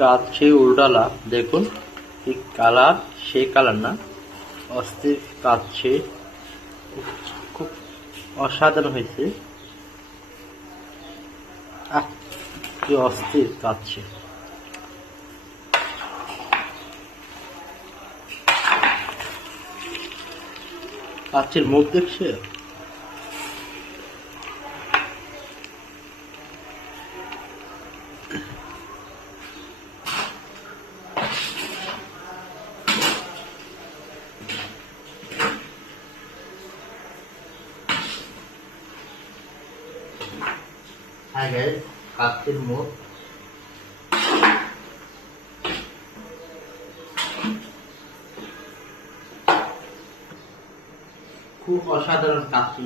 কাছে উল্টালা, দেখুন এই কালার, সেই কালার না, অস্থির কাচ্ছে খুব অসাধারণ হয়েছে। কি অস্থির কাচ্ছে কাচ্ছের মুখ দেখছে? হ্যাঁ গাইজ কাচ্ছের মুখ। খুব অসাধারণ কাচ্ছি